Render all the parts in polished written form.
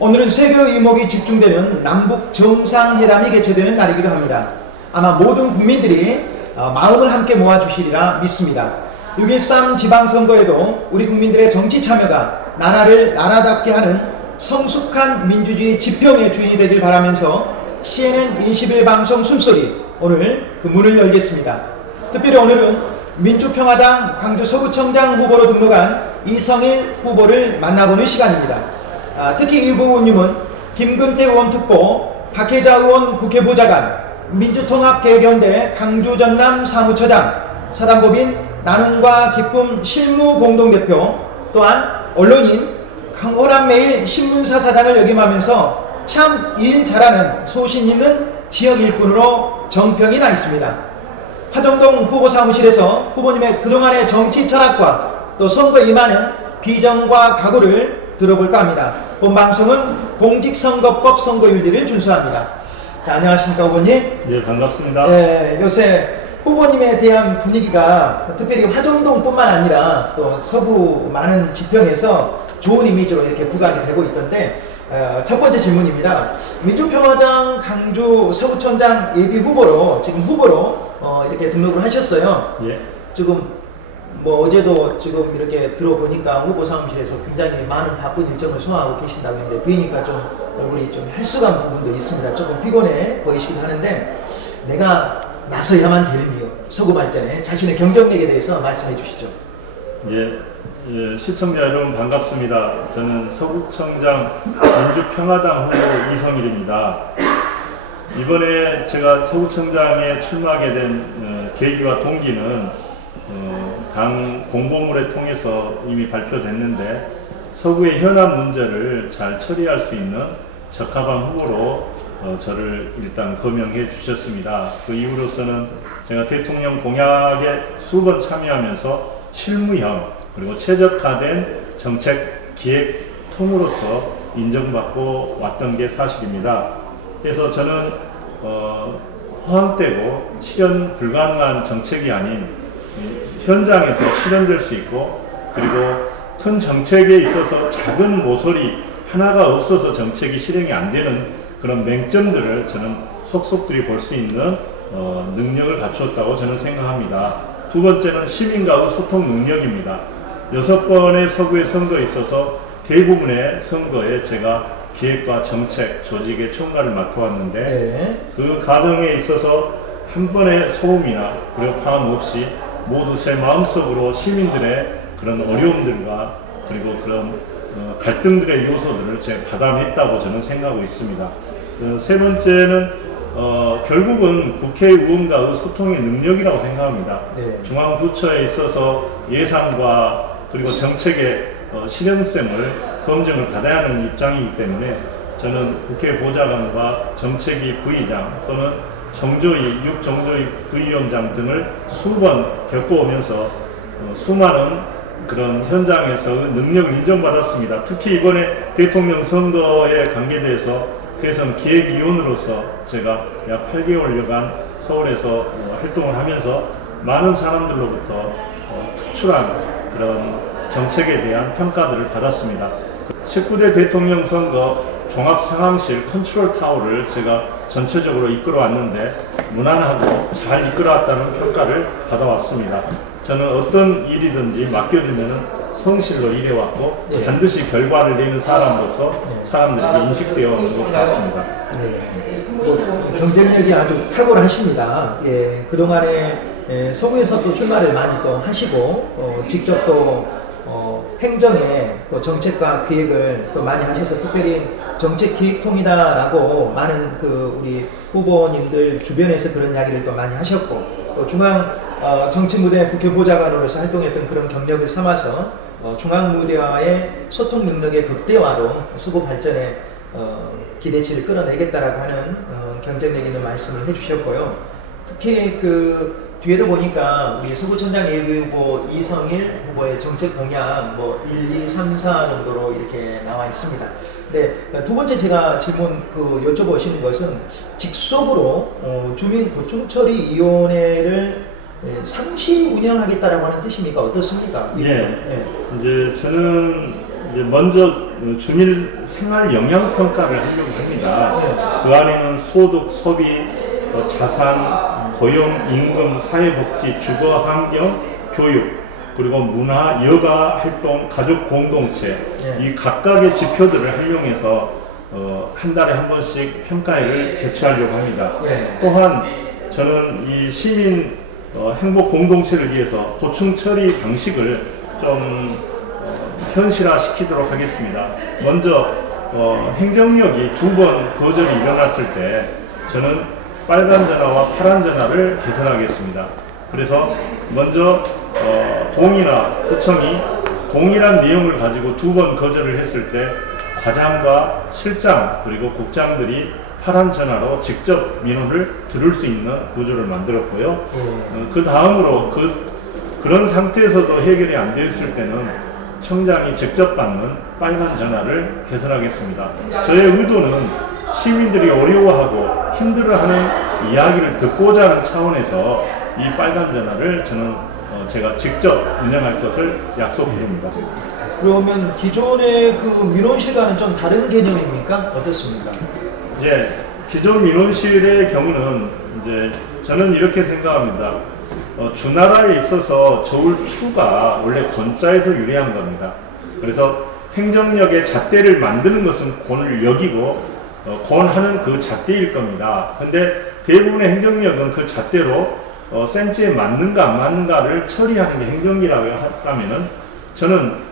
오늘은 세계 이목이 집중되는 남북 정상회담이 개최되는 날이기도 합니다. 아마 모든 국민들이 마음을 함께 모아주시리라 믿습니다. 6.13 지방선거에도 우리 국민들의 정치 참여가 나라를 나라답게 하는 성숙한 민주주의 지평의 주인이 되길 바라면서 CNN 21 방송 숨소리 오늘 그 문을 열겠습니다. 특별히 오늘은 민주평화당 광주 서구청장 후보로 등록한 이성일 후보를 만나보는 시간입니다. 특히 이 후보님은 김근태 의원 특보, 박혜자 의원 국회보좌관, 민주통합개혁연대 강주 전남 사무처장, 사단법인 나눔과 기쁨 실무공동대표, 또한 언론인 강호란매일 신문사 사장을 역임하면서 참 일 잘하는 소신 있는 지역 일꾼으로 정평이 나 있습니다. 화정동 후보 사무실에서 후보님의 그동안의 정치 철학과 또 선거에 임하는 비전과 각오를 들어볼까 합니다. 본 방송은 공직선거법 선거윤리를 준수합니다. 자, 안녕하십니까 후보님? 네, 반갑습니다. 네, 요새 후보님에 대한 분위기가 특별히 화정동뿐만 아니라 또 서구 많은 지평에서 좋은 이미지로 이렇게 부각이 되고 있던데, 첫 번째 질문입니다. 민주평화당 강주 서구청장 예비 후보로 지금 후보로 이렇게 등록을 하셨어요. 예. 지금 뭐 어제도 지금 이렇게 들어보니까 후보 사무실에서 굉장히 많은 바쁜 일정을 소화하고 계신다고 했는데 뵈니까 좀 얼굴이 좀 헬쑥한 부분도 있습니다. 조금 피곤해 보이시기도 하는데 내가 나서야만 되는 이유, 서구 발전에 자신의 경쟁력에 대해서 말씀해 주시죠. 예, 시청자 여러분 반갑습니다. 저는 서구청장 민주평화당 후보 이성일입니다. 이번에 제가 서구청장에 출마하게 된 계기와 동기는 당 공보물에 통해서 이미 발표됐는데 서구의 현안 문제를 잘 처리할 수 있는 적합한 후보로 저를 일단 거명해 주셨습니다. 그 이후로서는 제가 대통령 공약에 수번 참여하면서 실무형 그리고 최적화된 정책 기획 통으로서 인정받고 왔던 게 사실입니다. 그래서 저는 허황되고 실현 불가능한 정책이 아닌 현장에서 실현될 수 있고, 그리고 큰 정책에 있어서 작은 모서리 하나가 없어서 정책이 실행이 안 되는 그런 맹점들을 저는 속속들이 볼 수 있는 능력을 갖추었다고 저는 생각합니다. 두 번째는 시민과의 소통 능력입니다. 6번의 서구의 선거에 있어서 대부분의 선거에 제가 기획과 정책, 조직의 총괄을 맡아왔는데 네. 그 과정에 있어서 한 번의 소음이나 불협화음 없이 모두 제 마음속으로 시민들의 그런 어려움들과 그리고 그런 갈등들의 요소들을 제가 받아냈다고 저는 생각하고 있습니다. 세 번째는 결국은 국회의원과의 소통의 능력이라고 생각합니다. 네. 중앙부처에 있어서 예산과 그리고 정책의 실현성을 검증을 받아야 하는 입장이기 때문에 저는 국회 보좌관과 정책위 부의장 또는 정조위, 육정조위 부위원장 등을 수번 겪어오면서 수많은 그런 현장에서의 능력을 인정받았습니다. 특히 이번에 대통령 선거에 관계돼서 대선 기획위원으로서 제가 약 8개월여간 서울에서 활동을 하면서 많은 사람들로부터 특출한 그런 정책에 대한 평가들을 받았습니다. 19대 대통령 선거 종합상황실 컨트롤 타워를 제가 전체적으로 이끌어 왔는데 무난하고 잘 이끌어 왔다는 평가를 받아왔습니다. 저는 어떤 일이든지 맡겨주면 성실로 일해왔고 네. 반드시 결과를 내는 사람으로서 사람들에게 인식되어 온 것 같습니다. 네. 경쟁력이 아주 탁월하십니다. 예, 그동안에 서구에서 또 출마를 많이 또 하시고 직접 또 행정에 또 정책과 기획을 또 많이 하셔서 특별히 정책기획통이다라고 많은 우리 후보님들 주변에서 그런 이야기를 또 많이 하셨고, 또 중앙 정치무대 국회보좌관으로서 활동했던 그런 경력을 삼아서 중앙무대와의 소통 능력의 극대화로 서구 발전에 기대치를 끌어내겠다라고 하는 경쟁력 있는 말씀을 해주셨고요. 특히 뒤에도 보니까 우리 서구청장 예비 후보 이성일 후보의 정책 공약 1, 2, 3, 4 정도로 이렇게 나와 있습니다. 네, 두 번째 제가 질문 여쭤보시는 것은 직속으로 주민고충처리위원회를 상시 운영하겠다라고 하는 뜻입니까? 어떻습니까? 네. 이제 저는 이제 먼저 주민 생활 영향 평가를 하려고 합니다. 그 안에는 소득, 소비, 자산, 고용, 임금, 사회복지, 주거 환경, 교육, 그리고 문화, 여가 활동, 가족 공동체, 이 각각의 지표들을 활용해서 한 달에 한 번씩 평가회를 개최하려고 합니다. 또한 저는 이 시민 행복 공동체를 위해서 고충 처리 방식을 좀 현실화 시키도록 하겠습니다. 먼저 행정력이 2번 거절이 일어났을 때 저는 빨간 전화와 파란 전화를 개설하겠습니다. 그래서 먼저 동이나 구청이 동일한 내용을 가지고 2번 거절을 했을 때 과장과 실장 그리고 국장들이 파란 전화로 직접 민원을 들을 수 있는 구조를 만들었고요. 그 다음으로 그런 상태에서도 해결이 안 되었을 때는 청장이 직접 받는 빨간 전화를 개설하겠습니다. 저의 의도는 시민들이 어려워하고 힘들어하는 이야기를 듣고자 하는 차원에서 이 빨간 전화를 저는 제가 직접 운영할 것을 약속드립니다. 그러면 기존의 그 민원실과는 좀 다른 개념입니까? 어떻습니까? 예, 기존 민원실의 경우는 이제 저는 이렇게 생각합니다. 주나라에 있어서 저울추가 원래 권자에서 유래한 겁니다. 그래서 행정력의 잣대를 만드는 것은 권을 여기고 권하는 그 잣대일 겁니다. 근데 대부분의 행정력은 그 잣대로 센치에 맞는가 안 맞는가를 처리하는 게 행정이라고 한다면은 저는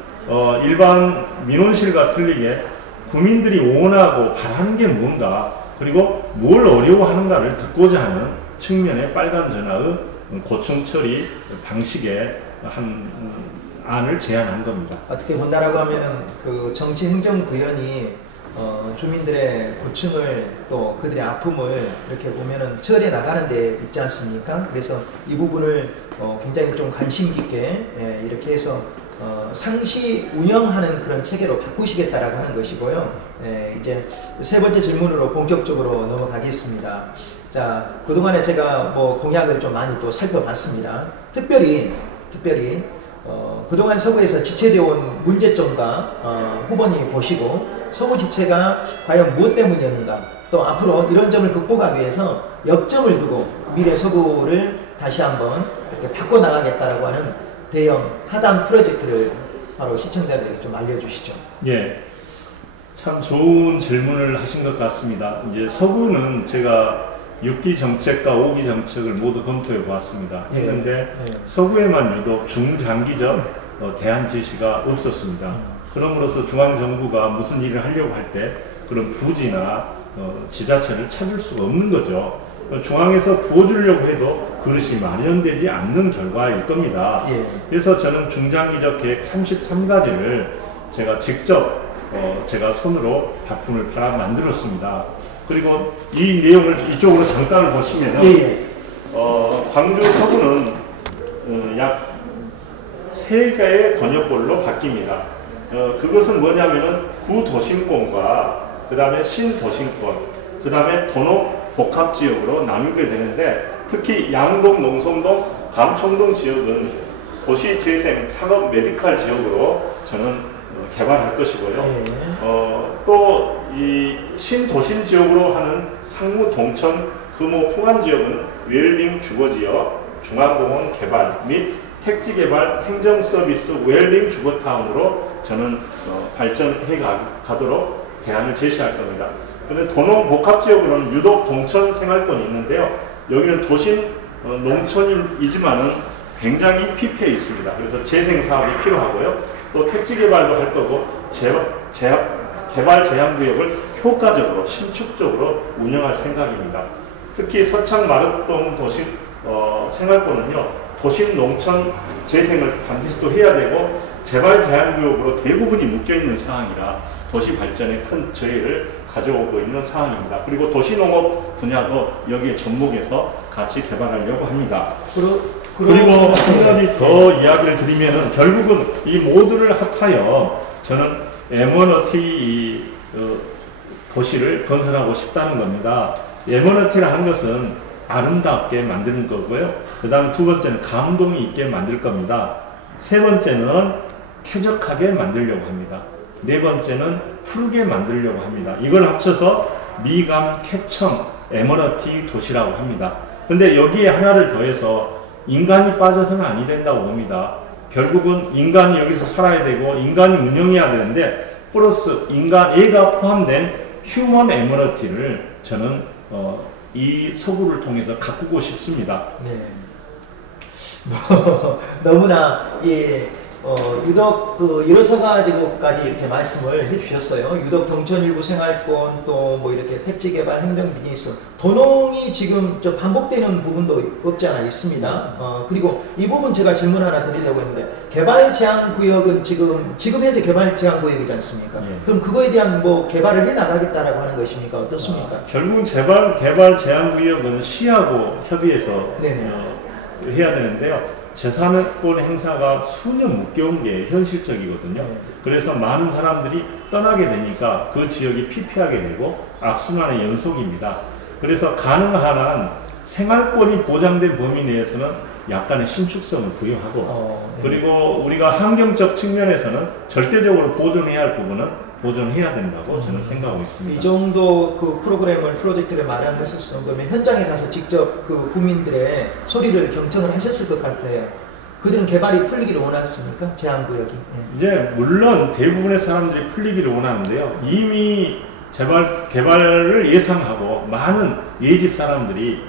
일반 민원실과 틀리게 국민들이 원하고 바라는 게 뭔가 그리고 뭘 어려워하는가를 듣고자 하는 측면의 빨간 전화의 고충 처리 방식의 한 안을 제안한 겁니다. 어떻게 본다라고 하면은 그 정치행정구현이 주민들의 고충을 또 그들의 아픔을 이렇게 보면은 처리해 나가는 데 있지 않습니까? 그래서 이 부분을 굉장히 좀 관심 깊게 이렇게 해서 상시 운영하는 그런 체계로 바꾸시겠다라고 하는 것이고요. 이제 세 번째 질문으로 본격적으로 넘어가겠습니다. 자, 그동안에 제가 뭐 공약을 좀 많이 또 살펴봤습니다. 특별히 그동안 서구에서 지체되어 온 문제점과 후보님이 보시고 서구 지체가 과연 무엇 때문이었는가, 또 앞으로 이런 점을 극복하기 위해서 역점을 두고 미래 서구를 다시 한번 이렇게 바꿔나가겠다라고 하는 대형 하단 프로젝트를 바로 시청자들에게 좀 알려주시죠. 예, 참 좋은 질문을 하신 것 같습니다. 이제 서구는 제가 6기 정책과 5기 정책을 모두 검토해 보았습니다. 그런데 서구에만 유독 중장기적 대안 제시가 없었습니다. 그럼으로써 중앙정부가 무슨 일을 하려고 할 때 그런 부지나 지자체를 찾을 수가 없는 거죠. 중앙에서 부어주려고 해도 그것이 마련되지 않는 결과일 겁니다. 그래서 저는 중장기적 계획 33가지를 제가 직접 제가 손으로 작품을 팔아 만들었습니다. 그리고 이 내용을 이쪽으로 잠깐 보시면은 광주 서구는 약 3개의 권역별로 바뀝니다. 그것은 뭐냐면은 구도심권과 그 다음에 신도심권, 그 다음에 도농 복합지역으로 나누게 되는데 특히 양동, 농성동, 감청동 지역은 도시재생, 산업, 메디칼 지역으로 저는 개발할 것이고요. 또 이 신도심 지역으로 하는 상무, 동천, 금호, 풍암 지역은 웰빙 주거지역, 중앙공원 개발 및 택지 개발, 행정 서비스, 웰빙 주거타운으로 저는 발전해 가도록 대안을 제시할 겁니다. 그런데 도농 복합지역으로는 유독 동천 생활권이 있는데요. 여기는 도심 농촌이지만은 굉장히 피폐해 있습니다. 그래서 재생 사업이 필요하고요. 또 택지 개발도 할 거고 개발 제한구역을 효과적으로 신축적으로 운영할 생각입니다. 특히 서창 마륵동 도심 생활권은요. 도심 농촌 재생을 반드시 또 해야 되고 재발 제한구역으로 대부분이 묶여있는 상황이라 도시 발전에 큰 저해를 가져오고 있는 상황입니다. 그리고 도시농업 분야도 여기에 접목해서 같이 개발하려고 합니다. 그리고 한 가지 더 이야기를 드리면은 결국은 이 모두를 합하여 저는 에머너티 도시를 건설하고 싶다는 겁니다. 에머너티라 한 것은 아름답게 만드는 거고요. 그 다음 두 번째는 감동이 있게 만들 겁니다. 세 번째는 쾌적하게 만들려고 합니다. 네 번째는 푸르게 만들려고 합니다. 이걸 합쳐서 미감, 쾌청, 에머러티 도시라고 합니다. 근데 여기에 하나를 더해서 인간이 빠져서는 아니 된다고 봅니다. 결국은 인간이 여기서 살아야 되고 인간이 운영해야 되는데 플러스 인간, 얘가 포함된 휴먼 에머러티를 저는 이 서구를 통해서 가꾸고 싶습니다. 네. 뭐, 너무나, 예, 유독 일어서가지고까지 이렇게 말씀을 해주셨어요. 유독 동천일부 생활권 또 뭐 이렇게 택지개발 행정 비즈니스 도농이 지금 반복되는 부분도 없지 않아 있습니다. 그리고 이 부분 제가 질문 하나 드리려고 했는데 개발 제한 구역은 지금 현재 개발 제한 구역이지 않습니까? 예. 그럼 그거에 대한 뭐 개발을 해 나가겠다라고 하는 것입니까? 어떻습니까? 결국 개발 제한 구역은 시하고 협의해서 해야 되는데요. 재산권 행사가 수년 못 겨운 게 현실적이거든요. 그래서 많은 사람들이 떠나게 되니까 그 지역이 피폐하게 되고 악순환의 연속입니다. 그래서 가능한 한 생활권이 보장된 범위 내에서는 약간의 신축성을 부여하고 그리고 우리가 환경적 측면에서는 절대적으로 보존해야 할 부분은 보존해야 된다고 저는 생각하고 있습니다. 이 정도 그 프로젝트를 마련하셨을 정도면 현장에 가서 직접 그 국민들의 소리를 경청을 하셨을 것 같아요. 그들은 개발이 풀리기를 원했습니까? 제한구역이. 네. 이제 물론 대부분의 사람들이 풀리기를 원하는데요. 이미 개발을 예상하고 많은 예지 사람들이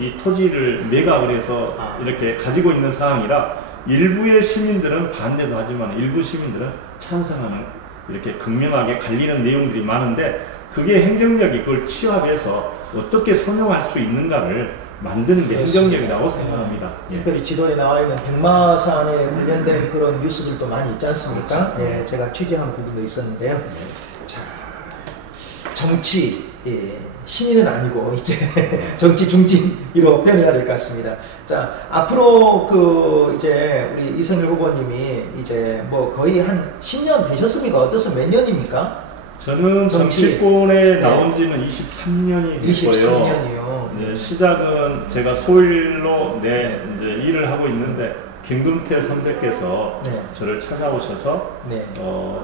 이 토지를 매각을 해서 이렇게 가지고 있는 상황이라 일부의 시민들은 반대도 하지만 일부 시민들은 찬성하는 이렇게 극명하게 갈리는 내용들이 많은데 그게 행정력이 그걸 취합해서 어떻게 선용할 수 있는가를 만드는 게 행정력이라고 생각합니다. 특별히 지도에 나와 있는 백마산에 관련된 그런 뉴스들도 많이 있지 않습니까? 예, 제가 취재한 부분도 있었는데요. 자, 정치, 신인은 아니고 이제 정치 중진으로 변해야 될 것 같습니다. 자, 앞으로 이제 우리 이성일 후보님이 이제 뭐 거의 한 10년 되셨습니까? 어떻습니까? 몇 년입니까? 저는 정치권에 나온 지는 23년이 됐고요. 23년이요. 네, 시작은 제가 소일로 이제 일을 하고 있는데 김금태 선배께서 저를 찾아오셔서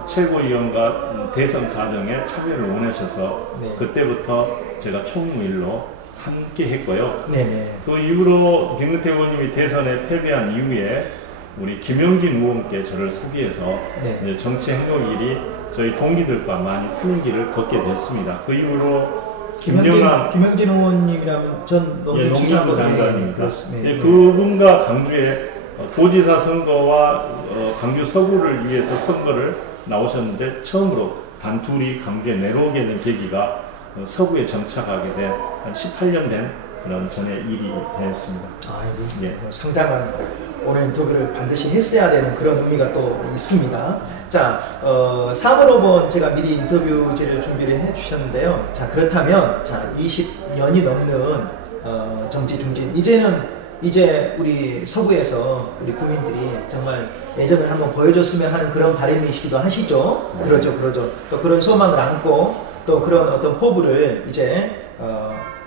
최고위원과 대선 과정에 참여를 원하셔서 그때부터 제가 총무일로 함께 했고요. 그 이후로 김금태 의원님이 대선에 패배한 이후에 우리 김영진 의원께 저를 소개해서 정치 행동일이 저희 동기들과 많이 틀린 길을 걷게 됐습니다. 그 이후로 김영진 의원님이라면 전 농림부 장관입니다. 그분과 강주에 도지사 선거와 강주 서구를 위해서 선거를 나오셨는데 처음으로 단둘이 강주에 내려오게 된 계기가 서구에 정착하게 된 한 18년 된 그런 전의 일이 되었습니다. 상당한 오늘 인터뷰를 반드시 했어야 되는 그런 의미가 또 있습니다. 자, 4번, 5번 제가 미리 인터뷰지를 준비를 해주셨는데요. 자, 그렇다면, 20년이 넘는, 정치 중진. 이제 우리 서구에서 우리 국민들이 정말 애정을 한번 보여줬으면 하는 그런 바람이시기도 하시죠. 그러죠. 또 그런 소망을 안고, 또 그런 어떤 포부를 이제,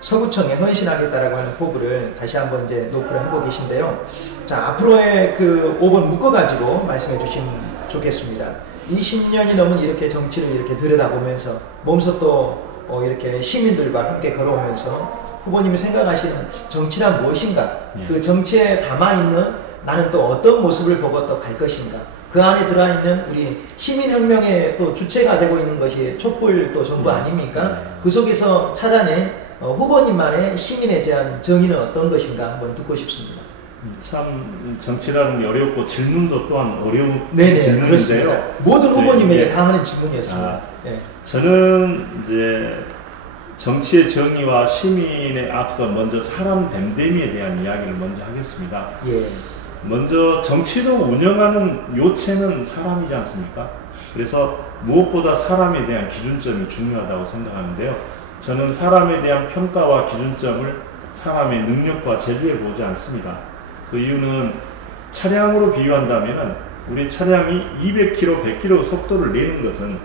서구청에 헌신하겠다라고 하는 포부를 다시 한번 이제 노크를 하고 계신데요. 자, 앞으로의 5번 묶어가지고 말씀해 주시면 좋겠습니다. 20년이 넘은 이렇게 정치를 이렇게 들여다보면서 몸소 또 이렇게 시민들과 함께 걸어오면서 후보님이 생각하시는 정치란 무엇인가? 그 정치에 담아있는 나는 또 어떤 모습을 보고 또 갈 것인가? 그 안에 들어있는 우리 시민혁명의 또 주체가 되고 있는 것이 촛불 또 정부 아닙니까? 그 속에서 찾아낸 후보님만의 시민에 대한 정의는 어떤 것인가 한번 듣고 싶습니다. 참 정치라는 게 어렵고 질문도 또한 어려운 질문인데요. 그렇습니다. 모든 후보님에게 다 하는 질문이었습니다. 저는 이제 정치의 정의와 시민에 앞서 먼저 사람 됨됨이에 대한 이야기를 먼저 하겠습니다. 먼저 정치를 운영하는 요체는 사람이지 않습니까? 그래서 무엇보다 사람에 대한 기준점이 중요하다고 생각하는데요. 저는 사람에 대한 평가와 기준점을 사람의 능력과 재주에 보지 않습니다. 그 이유는 차량으로 비유한다면 우리 차량이 200km, 100km 속도를 내는 것은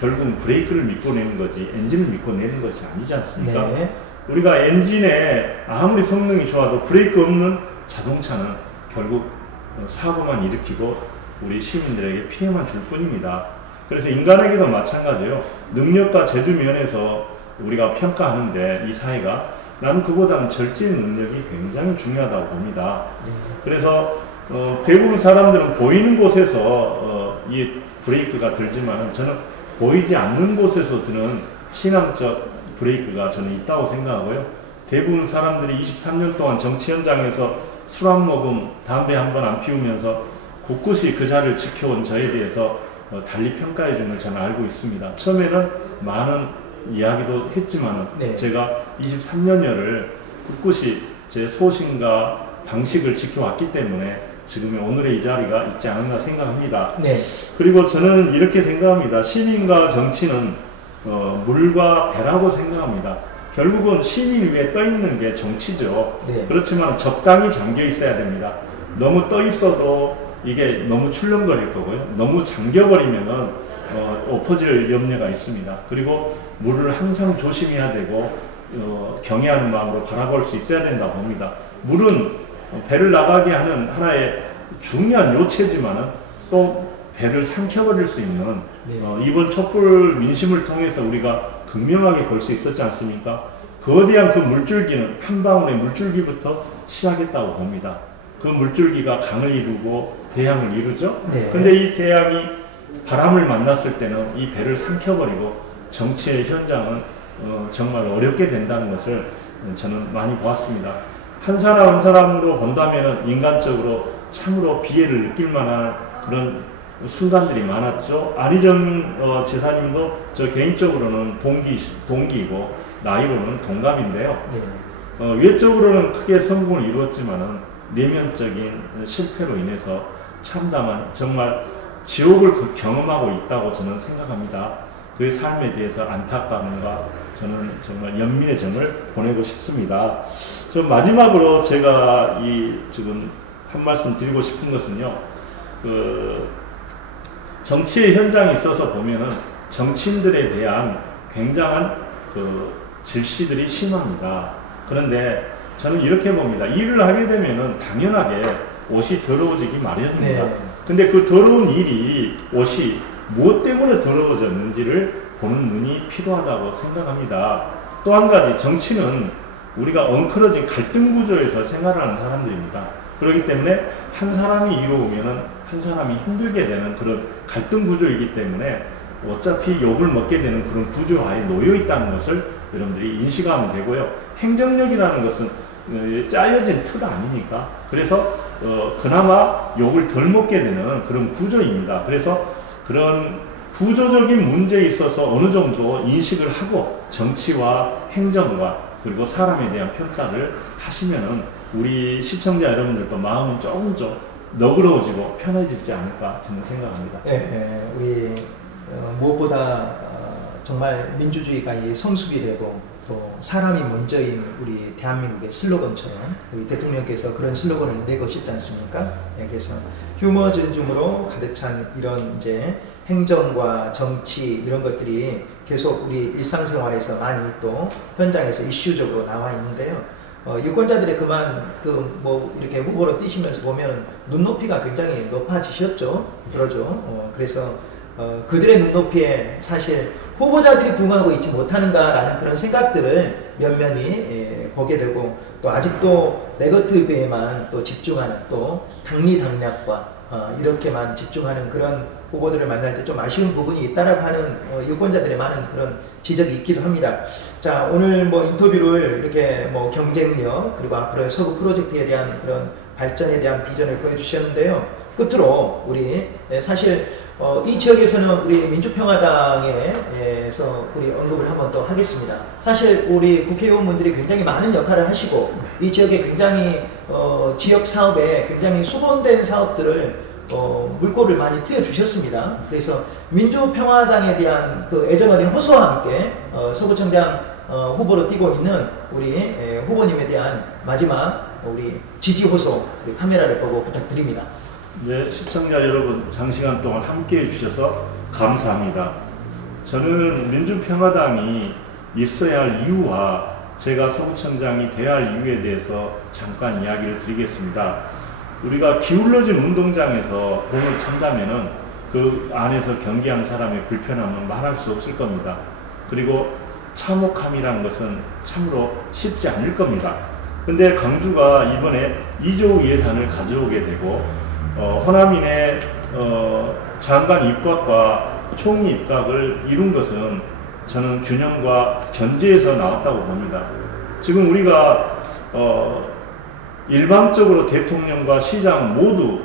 결국 브레이크를 믿고 내는 거지 엔진을 믿고 내는 것이 아니지 않습니까? 우리가 엔진에 아무리 성능이 좋아도 브레이크 없는 자동차는 결국 사고만 일으키고 우리 시민들에게 피해만 줄 뿐입니다. 그래서 인간에게도 마찬가지예요. 능력과 재주 면에서 우리가 평가하는데 이 사회가 나는 그보다는 절제 능력이 굉장히 중요하다고 봅니다. 그래서 대부분 사람들은 보이는 곳에서 이 브레이크가 들지만 저는 보이지 않는 곳에서 드는 신앙적 브레이크가 저는 있다고 생각하고요. 대부분 사람들이 23년 동안 정치 현장에서 술 한 모금, 담배 한 번 안 피우면서 굳굳이 그 자리를 지켜온 저에 대해서 달리 평가해 준 걸 저는 알고 있습니다. 처음에는 많은 이야기도 했지만 네. 제가 23년여를 굳굳이 제 소신과 방식을 지켜왔기 때문에 지금의 오늘의 이 자리가 있지 않았나 생각합니다. 네. 그리고 저는 이렇게 생각합니다. 시민과 정치는 물과 배라고 생각합니다. 결국은 시민 위에 떠 있는 게 정치죠. 네. 그렇지만 적당히 잠겨 있어야 됩니다. 너무 떠 있어도 이게 너무 출렁거릴 거고요. 너무 잠겨버리면은 엎어질 염려가 있습니다. 그리고 물을 항상 조심해야 되고 경외하는 마음으로 바라볼 수 있어야 된다고 봅니다. 물은 배를 나가게 하는 하나의 중요한 요체지만은 또 배를 삼켜버릴 수 있는 이번 촛불 민심을 통해서 우리가 극명하게 볼 수 있었지 않습니까? 거대한 그 물줄기는 한 방울의 물줄기부터 시작했다고 봅니다. 그 물줄기가 강을 이루고 대양을 이루죠. 근데 이 대양이 바람을 만났을 때는 이 배를 삼켜버리고 정치의 현장은 정말 어렵게 된다는 것을 저는 많이 보았습니다. 한 사람 한 사람으로 본다면 인간적으로 참으로 비애를 느낄 만한 그런 순간들이 많았죠. 안희정 지사님도 저 개인적으로는 동기이고 나이로는 동갑인데요. 외적으로는 크게 성공을 이루었지만은 내면적인 실패로 인해서 참담한 정말 지옥을 경험하고 있다고 저는 생각합니다. 그의 삶에 대해서 안타까움과 저는 정말 연민의 정을 보내고 싶습니다. 좀 마지막으로 제가 지금 한 말씀 드리고 싶은 것은요. 정치의 현장에 있어서 보면은 정치인들에 대한 굉장한 질시들이 심합니다. 그런데 저는 이렇게 봅니다. 일을 하게 되면은 당연하게 옷이 더러워지기 마련입니다. 근데 그 더러운 옷이 무엇 때문에 더러워졌는지를 보는 눈이 필요하다고 생각합니다. 또 한 가지, 정치는 우리가 엉클어진 갈등 구조에서 생활하는 사람들입니다. 그렇기 때문에 한 사람이 이루어오면은 한 사람이 힘들게 되는 그런 갈등 구조이기 때문에 어차피 욕을 먹게 되는 그런 구조하에 놓여 있다는 것을 여러분들이 인식하면 되고요. 행정력이라는 것은 짜여진 틀 아닙니까? 그래서 그나마 욕을 덜 먹게 되는 그런 구조입니다. 그래서 그런 구조적인 문제에 있어서 어느 정도 인식을 하고 정치와 행정과 그리고 사람에 대한 평가를 하시면은 우리 시청자 여러분들도 마음은 조금 좀 너그러워지고 편해지지 않을까 저는 생각합니다. 네, 우리 무엇보다 정말 민주주의가 성숙이 되고 또 사람이 먼저인 우리 대한민국의 슬로건처럼 우리 대통령께서 그런 슬로건을 내고 싶지 않습니까? 네, 그래서 휴머 전중으로 가득 찬 이런 이제 행정과 정치 이런 것들이 계속 우리 일상생활에서 많이 또 현장에서 이슈적으로 나와 있는데요. 유권자들의 이렇게 후보로 뛰시면서 보면 눈높이가 굉장히 높아지셨죠. 그러죠. 그래서 그들의 눈높이에 사실 후보자들이 부응하고 있지 못하는가라는 그런 생각들을 면면히 보게 되고 또 아직도 네거티브에만 또 집중하는 또 당리당략과 이렇게만 집중하는 그런 후보들을 만날 때 좀 아쉬운 부분이 있다라고 하는 유권자들의 많은 그런 지적이 있기도 합니다. 자, 오늘 인터뷰를 이렇게 경쟁력 그리고 앞으로의 서구 프로젝트에 대한 그런 발전에 대한 비전을 보여주셨는데요. 끝으로 우리 사실 이 지역에서는 우리 민주평화당에서 우리 언급을 한번 또 하겠습니다. 사실 우리 국회의원분들이 굉장히 많은 역할을 하시고 이 지역에 굉장히 지역 사업에 굉장히 수본된 사업들을 물꼬를 많이 트여주셨습니다. 그래서 민주평화당에 대한 그 애정 어린 호소와 함께 서구청장 후보로 뛰고 있는 우리 후보님에 대한 마지막 우리 지지 호소 우리 카메라를 보고 부탁드립니다. 네, 시청자 여러분 장시간 동안 함께 해주셔서 감사합니다. 저는 민주평화당이 있어야 할 이유와 제가 서구청장이 돼야 할 이유에 대해서 잠깐 이야기를 드리겠습니다. 우리가 기울어진 운동장에서 공을 찬다면은 그 안에서 경기하는 사람의 불편함은 말할 수 없을 겁니다. 그리고 참혹함이라는 것은 참으로 쉽지 않을 겁니다. 근데 광주가 이번에 2조 예산을 가져오게 되고 호남인의 장관 입각과 총리 입각을 이룬 것은 저는 균형과 견제에서 나왔다고 봅니다. 지금 우리가 일방적으로 대통령과 시장 모두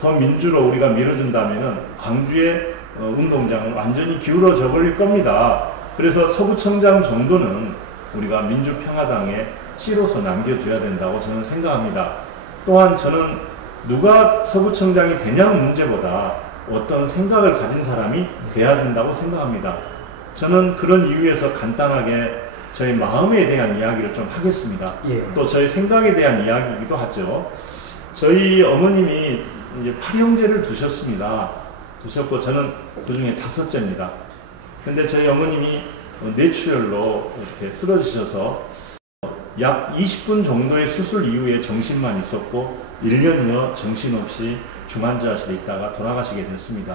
더 민주로 우리가 밀어준다면은 광주의 운동장은 완전히 기울어져 버릴 겁니다. 그래서 서구청장 정도는 우리가 민주평화당에 씨로서 남겨줘야 된다고 저는 생각합니다. 또한 저는 누가 서구청장이 되냐는 문제보다 어떤 생각을 가진 사람이 돼야 된다고 생각합니다. 저는 그런 이유에서 간단하게 저희 마음에 대한 이야기를 좀 하겠습니다. 예. 또 저희 생각에 대한 이야기이기도 하죠. 저희 어머님이 이제 8형제를 두셨고 저는 그 중에 5째입니다. 근데 저희 어머님이 뇌출혈로 이렇게 쓰러지셔서 약 20분 정도의 수술 이후에 정신만 있었고 1년여 정신없이 중환자실에 있다가 돌아가시게 됐습니다.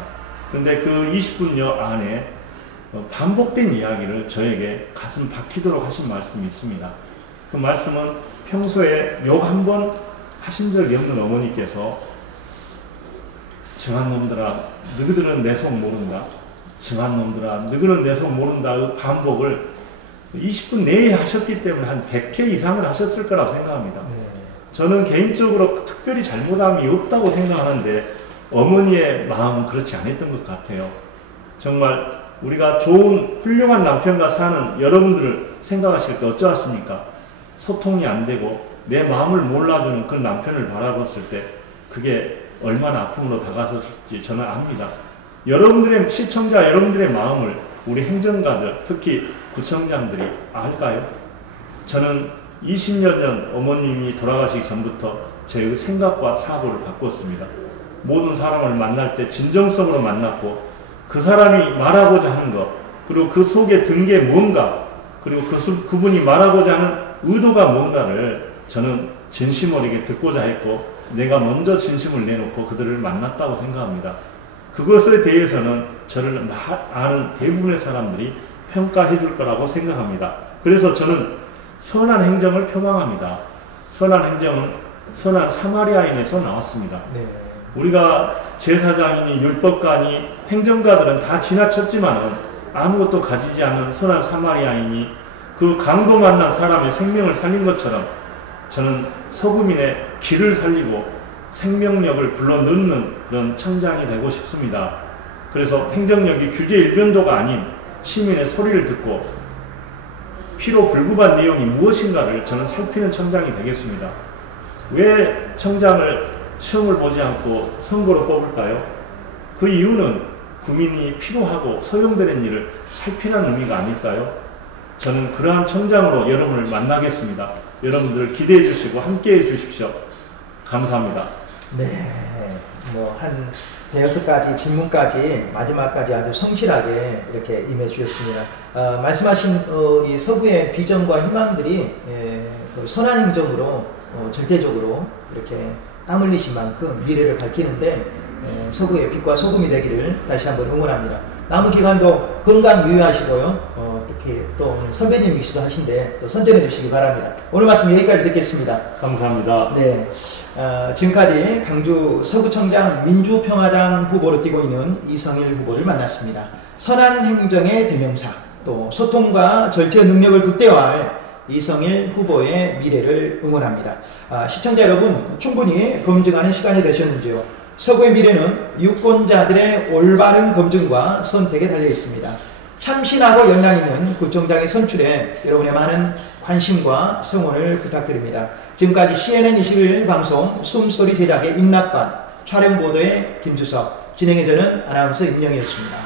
근데 그 20분여 안에 반복된 이야기를 저에게 가슴 박히도록 하신 말씀이 있습니다. 그 말씀은 평소에 욕 한 번 하신 적이 없는 어머니께서 정한 놈들아 너희들은 내 속 모른다. 정한 놈들아 너희들은 내 속 모른다. 그 반복을 20분 내에 하셨기 때문에 한 100회 이상을 하셨을 거라고 생각합니다. 저는 개인적으로 특별히 잘못함이 없다고 생각하는데 어머니의 마음은 그렇지 않았던 것 같아요. 정말 우리가 좋은 훌륭한 남편과 사는 여러분들을 생각하실 때 어쩌하십니까? 소통이 안 되고 내 마음을 몰라주는 그 남편을 바라봤을 때 그게 얼마나 아픔으로 다가섰을지 저는 압니다. 여러분들의 시청자 여러분들의 마음을 우리 행정가들 특히 구청장들이 알까요? 저는 20여 년 어머님이 돌아가시기 전부터 제 생각과 사고를 바꿨습니다. 모든 사람을 만날 때 진정성으로 만났고 그 사람이 말하고자 하는 것 그리고 그 속에 든 게 뭔가 그리고 그분이 말하고자 하는 의도가 뭔가를 저는 진심 어리게 듣고자 했고 내가 먼저 진심을 내놓고 그들을 만났다고 생각합니다. 그것에 대해서는 저를 아는 대부분의 사람들이 평가해 줄 거라고 생각합니다. 그래서 저는 선한 행정을 표방합니다. 선한 행정은 선한 사마리아인에서 나왔습니다. 네. 우리가 제사장이니 율법가니 행정가들은 다 지나쳤지만은 아무것도 가지지 않은 선한 사마리아인이 그 강도 만난 사람의 생명을 살린 것처럼 저는 서구민의 길을 살리고 생명력을 불러넣는 그런 청장이 되고 싶습니다. 그래서 행정력이 규제 일변도가 아닌 시민의 소리를 듣고 피로 불구한 내용이 무엇인가를 저는 살피는 청장이 되겠습니다. 왜 청장을 시험을 보지 않고 선거로 뽑을까요? 그 이유는 국민이 필요하고 소용되는 일을 살피는 의미가 아닐까요? 저는 그러한 청장으로 여러분을 만나겠습니다. 여러분들 기대해 주시고 함께 해 주십시오. 감사합니다. 네, 한 대여섯 가지 질문까지 마지막까지 아주 성실하게 이렇게 임해 주셨습니다. 말씀하신 이 서구의 비전과 희망들이 그 선한 행정으로 절대적으로 이렇게 땀 흘리신 만큼 미래를 밝히는데 서구의 빛과 소금이 되기를 다시 한번 응원합니다. 남은 기간도 건강 유의하시고요. 특히 또 선배님이시기도 하신데 또 선전해 주시기 바랍니다. 오늘 말씀 여기까지 듣겠습니다. 감사합니다. 네, 지금까지 강주 서구청장 민주평화당 후보로 뛰고 있는 이성일 후보를 만났습니다. 선한 행정의 대명사, 또 소통과 절제 능력을 극대화할 이성일 후보의 미래를 응원합니다. 시청자 여러분, 충분히 검증하는 시간이 되셨는지요? 서구의 미래는 유권자들의 올바른 검증과 선택에 달려 있습니다. 참신하고 역량 있는 구청장의 선출에 여러분의 많은 관심과 성원을 부탁드립니다. 지금까지 CNN21 방송 숨소리 제작의 임낙관, 촬영 보도의 김주석, 진행의 저는 아나운서 임영희였습니다.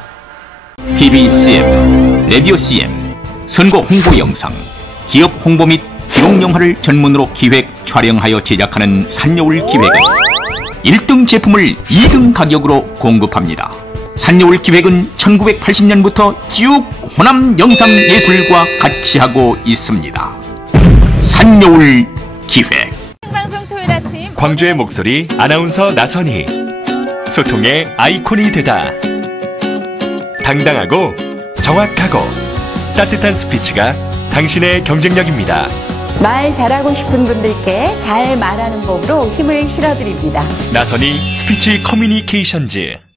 TV CM, 라디오 CM, 선거 홍보 영상, 기업 홍보 및 기록 영화를 전문으로 기획, 촬영하여 제작하는 산여울 기획은 1등 제품을 2등 가격으로 공급합니다. 산여울 기획은 1980년부터 쭉 호남 영상예술과 같이 하고 있습니다. 산여울 기획. 방송 토요일 아침 광주의 목소리 아나운서 나선희. 소통의 아이콘이 되다. 당당하고 정확하고 따뜻한 스피치가 당신의 경쟁력입니다. 말 잘하고 싶은 분들께 잘 말하는 법으로 힘을 실어드립니다. 나선이 스피치 커뮤니케이션즈.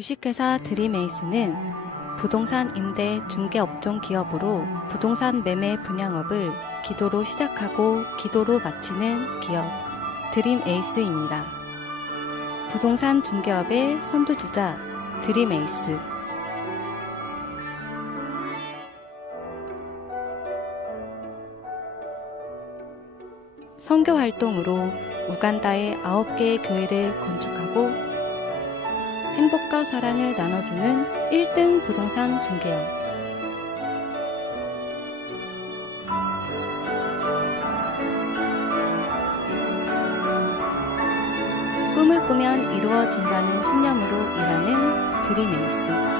주식회사 드림에이스는 부동산 임대 중개업종 기업으로 부동산 매매 분양업을 기도로 시작하고 기도로 마치는 기업 드림에이스입니다. 부동산 중개업의 선두주자 드림에이스. 선교 활동으로 우간다의 9개의 교회를 건축하고 행복과 사랑을 나눠주는 1등 부동산 중개업. 꿈을 꾸면 이루어진다는 신념으로 일하는 드림에이스.